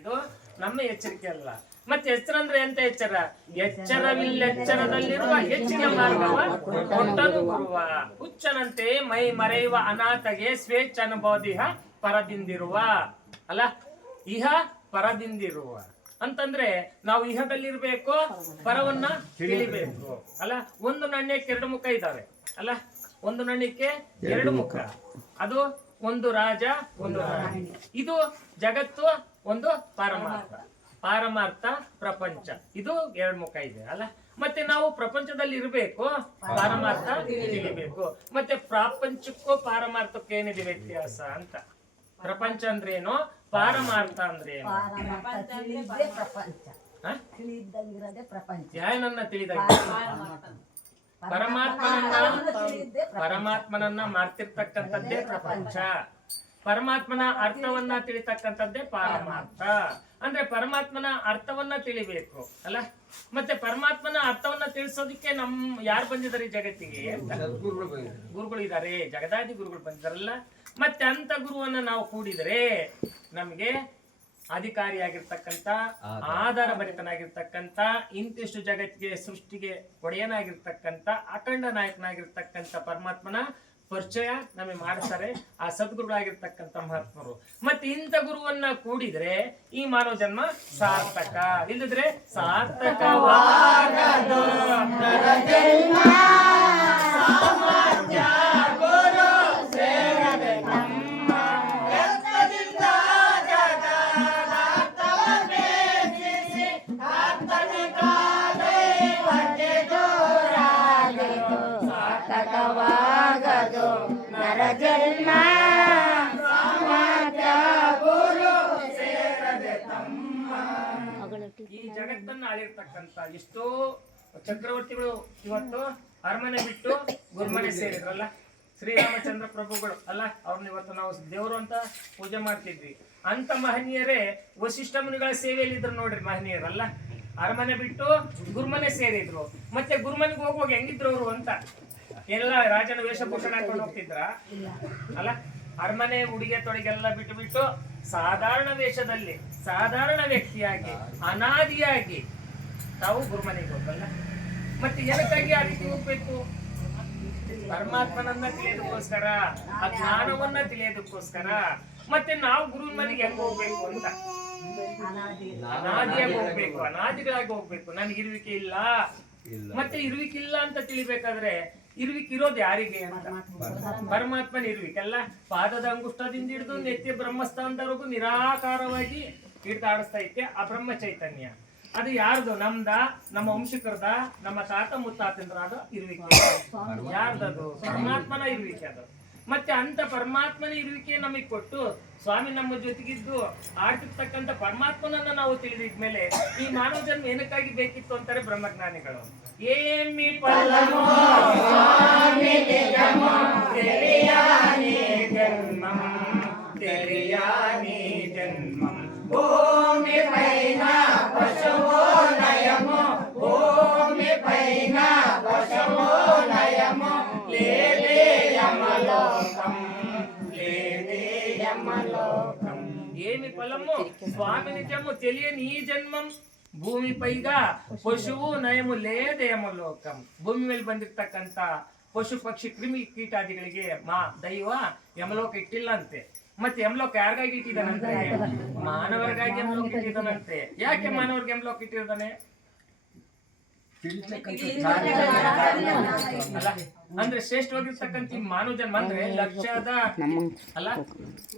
ಇದು ನಮ್ಮ ಎಚ್ಚರಿಕೆ ಅಲ್ಲ. ಮತ್ತೆ ಎಚ್ಚರ ಅಂದ್ರೆ ಎಂತ ಎಚ್ಚರ? ಎಚ್ಚರವಿಲ್ಲೆಚ್ಚರದಲ್ಲಿರುವ ಹೆಚ್ಚಿನ ಮಾರ್ಗವ ಕೊಟ್ಟನು ಗುರುವ. ಹುಚ್ಚನಂತೆ ಮೈ ಮರೆಯುವ ಅನಾಥಗೆ ಸ್ವೇಚ್ಛ ಅನುಭವದಿಹ ಪರದಿಂದಿರುವ. ಅಲ್ಲ, ಇಹ ಪರದಿಂದಿರುವ. ಅಂತಂದ್ರೆ ನಾವು ಇಹದಲ್ಲಿರ್ಬೇಕು, ಪರವನ್ನ ತಿಳಿಬೇಕು. ಅಲ್ಲ, ಒಂದು ನಾಣ್ಯಕ್ಕೆ ಎರಡು ಮುಖ ಇದ್ದಾವೆ ಅಲ್ಲ, ಒಂದು ನಾಣ್ಯಕ್ಕೆ ಎರಡು ಮುಖ. ಅದು ಒಂದು ರಾಜ, ಒಂದು ರಾಣಿ. ಇದು ಜಗತ್ತು ಒಂದು ಪಾರಮಾರ್ಥ. ಪಾರಮಾರ್ಥ ಪ್ರಪಂಚ. ಇದು ಎರಡ್ ಮುಖ ಇದೆ ಅಲ್ಲ? ಮತ್ತೆ ನಾವು ಪ್ರಪಂಚದಲ್ಲಿ ಇರಬೇಕು. ಪಾರಮಾರ್ಥ ತಿಳಿಬೇಕು ಮತ್ತೆ ಪ್ರಾಪಂಚಕ್ಕೂ ಪಾರಮಾರ್ಥಕ್ಕೂ ಏನಿದೆ ವ್ಯತ್ಯಾಸ ಅಂತ? ಪ್ರಪಂಚ ಅಂದ್ರೆ ಏನು ಪಾರಮಾರ್ಥ ಅಂದ್ರೆ ಏನು ಪಾರಮಾರ್ಥ ತಿಳಿದೇ ತಿಳಿದಾಗ? ಪರಮಾತ್ಮನನ್ನ. ಪರಮಾತ್ಮನನ್ನ ಮಾಡ್ತಿರ್ತಕ್ಕಂಥದ್ದೇ ಪ್ರಪಂಚ. ಪರಮಾತ್ಮನ ಅರ್ಥವನ್ನ ತಿಳಿತಕ್ಕಂಥದ್ದೇ ಪರಮಾರ್ಥ. ಅಂದ್ರೆ ಪರಮಾತ್ಮನ ಅರ್ಥವನ್ನ ತಿಳಿಬೇಕು ಅಲ್ಲ? ಮತ್ತೆ ಪರಮಾತ್ಮನ ಅರ್ಥವನ್ನ ತಿಳಿಸೋದಿಕ್ಕೆ ನಮ್ ಯಾರು ಬಂದಿದ್ದಾರೆ ಈ ಜಗತ್ತಿಗೆ? ಅಂತ ಗುರುಗಳು ಇದ್ದಾರೆ ಜಗದಾದಿ ಗುರುಗಳು ಬಂದಿದಾರಲ್ಲ. ಮತ್ತೆ ಅಂತ ಗುರುವನ್ನ ನಾವು ಕೂಡಿದರೆ ನಮ್ಗೆ ಅಧಿಕಾರಿಯಾಗಿರ್ತಕ್ಕಂಥ ಆಧಾರ. ಭರಿತನಾಗಿರ್ತಕ್ಕಂಥ ಇಂತಿಷ್ಟು ಜಗತ್ತಿಗೆ ಸೃಷ್ಟಿಗೆ ಒಡೆಯನಾಗಿರ್ತಕ್ಕಂಥ ಅಖಂಡ ನಾಯಕನಾಗಿರ್ತಕ್ಕಂಥ ಪರಮಾತ್ಮನ ಪರಿಚಯ ನಮಗೆ ಮಾಡ್ತಾರೆ ಆ ಸದ್ಗುರುಗಳಾಗಿರ್ತಕ್ಕಂಥ ಮಹಾತ್ಮರು. ಮತ್ತೆ ಇಂಥ ಗುರುವನ್ನ ಕೂಡಿದ್ರೆ ಈ ಮಾನವ ಜನ್ಮ ಸಾರ್ಥಕ. ಇಲ್ಲದಿದ್ರೆ ಸಾರ್ಥಕವಾಗದು. ಸಾರ್ಥಕವಾಗದು. ನರ ತಮ್ಮ. ಈ ಜಗತ್ತನ್ನು ಆಳಿರ್ತಕ್ಕಂಥ ಎಷ್ಟೋ ಚಕ್ರವರ್ತಿಗಳು ಇವತ್ತು ಅರಮನೆ ಬಿಟ್ಟು ಗುರುಮನೆ ಸೇರಿದ್ರಲ್ಲ? ಶ್ರೀರಾಮಚಂದ್ರ ಪ್ರಭುಗಳು ಅಲ್ಲ ಅವ್ರನ್ನ ಇವತ್ತು ನಾವು ದೇವರು ಅಂತ ಪೂಜೆ ಮಾಡ್ತಿದ್ವಿ. ಅಂತ ಮಹನೀಯರೇ ವಶಿಷ್ಠ ಮುನಿಗಳ ಸೇವೆಯಲ್ಲಿ ಇದ್ರು ನೋಡ್ರಿ ಮಹನೀಯರಲ್ಲ. ಅರಮನೆ ಬಿಟ್ಟು ಗುರುಮನೆ ಸೇರಿದ್ರು. ಮತ್ತೆ ಗುರುಮನೆಗೆ ಹೋಗುವಾಗ ಹೆಂಗಿದ್ರು ಅವರು ಅಂತ? ಎಲ್ಲ ರಾಜನ ವೇಷಭೂಷಣ ಹಾಕೊಂಡು ಹೋಗ್ತಿದ್ರ? ಅಲ್ಲ ಅರಮನೆ ಉಡುಗೆ ತೊಡಗೆಲ್ಲ ಬಿಟ್ಟು ಬಿಟ್ಟು ಸಾಧಾರಣ ವೇಷದಲ್ಲಿ ಸಾಧಾರಣ ವ್ಯಕ್ತಿಯಾಗಿ ಅನಾದಿಯಾಗಿ ತಾವು ಗುರುಮನೆಗೆ ಹೋಗಲ್ಲ ಮತ್ತೆ ಏನಕ್ಕಾಗಿ ಆ ರೀತಿ ಹೋಗ್ಬೇಕು? ಪರಮಾತ್ಮನನ್ನ ತಿಳಿಯೋದಕ್ಕೋಸ್ಕರ ಆ ಜ್ಞಾನವನ್ನ ತಿಳಿಯೋದಕ್ಕೋಸ್ಕರ ಮತ್ತೆ ನಾವು ಗುರುವಿನ ಮನೆಗೆ ಹೆಂಗ್ ಹೋಗ್ಬೇಕು ಅಂತ? ಅನಾದಿ ಅನಾದಿಯಾಗಿ ಹೋಗ್ಬೇಕು ಅನಾದಿಗಳಾಗಿ ಹೋಗ್ಬೇಕು. ನನಗೆ ಇರುವಿಕೆ ಇಲ್ಲ. ಮತ್ತೆ ಇರುವಿಕೆ ಇಲ್ಲ ಅಂತ ತಿಳಿಬೇಕಾದ್ರೆ ಇರುವಿಕೆ ಇರೋದು ಯಾರಿಗೆ ಅಂತ. ಪರಮಾತ್ಮನ ಇರ್ಲಿಕ್ಕೆಲ್ಲ ಅಲ್ಲ? ಪಾದದ ಅಂಗುಷ್ಟದಿಂದ ಹಿಡಿದು ನೆತ್ತಿ ಬ್ರಹ್ಮಸ್ಥಾನದವರೆಗೂ ನಿರಾಕಾರವಾಗಿ ಹಿಡ್ದಾಡಿಸ್ತಾ ಇತ್ತೆ ಆ ಬ್ರಹ್ಮ ಚೈತನ್ಯ. ಅದು ಯಾರ್ದು? ನಮ್ದ ನಮ್ಮ ವಂಶಿಕರದ ನಮ್ಮ ತಾತ ಮುತ್ತಾತಂದ್ರಾದ ಇರುವಿಕೆ ಯಾರ್ದದು? ಪರಮಾತ್ಮನ ಇರುವಿಕೆ ಅದು. ಮತ್ತೆ ಅಂತ ಪರಮಾತ್ಮನ ಇರುವಿಕೆ ನಮಗೆ ಕೊಟ್ಟು ಸ್ವಾಮಿ ನಮ್ಮ ಜೊತೆಗಿದ್ದು ಆಡ್ತಿರ್ತಕ್ಕಂಥ ಪರಮಾತ್ಮನನ್ನ ನಾವು ತಿಳಿದಿದ್ಮೇಲೆ ಈ ಮಾನವ ಜನ್ಮ ಏನಕ್ಕಾಗಿ ಬೇಕಿತ್ತು ಅಂತಾರೆ ಬ್ರಹ್ಮಜ್ಞಾನಿಗಳು. ఏమి ఫలమో స్వామి నిజమో తెలియాని జన్మ జన్మ. భూమి పైన పశువో ఏమి ఫలము స్వామి నిజము తెలియని ఈ జన్మం. ಭೂಮಿ ಪೈಗ ಪಶುವು ನಯಮು ಲೇದೆ ಲೋಕಂ. ಭೂಮಿ ಮೇಲೆ ಬಂದಿರ್ತಕ್ಕಂತ ಪಶು ಪಕ್ಷಿ ಕ್ರಿಮಿ ಕೀಟಾದಿಗಳಿಗೆ ಮಾ ದೈವ ಯಮಲೋಕ ಇಟ್ಟಿಲ್ಲ ಅಂತೆ ಮತ್ತೆ ಯಮಲೋಕ ಯಾರಿಗಾಗಿ ಇಟ್ಟಿದ್ದಾನಂತೆ? ಮಾನವರಿಗಾಗಿ ಯಮಲೋಕ ಇಟ್ಟಿದ್ದಾನಂತೆ. ಯಾಕೆ ಮಾನವರಿಗೆ ಯಮಲೋಕ ಇಟ್ಟಿರ್ತಾನೆ ಅಂದ್ರೆ ಶ್ರೇಷ್ಠವಾಗಿರ್ತಕ್ಕಂಥ ಮಾನವ ಜನ್ಮ ಅಂದ್ರೆ ಲಕ್ಷದ ಅಲ್ಲ?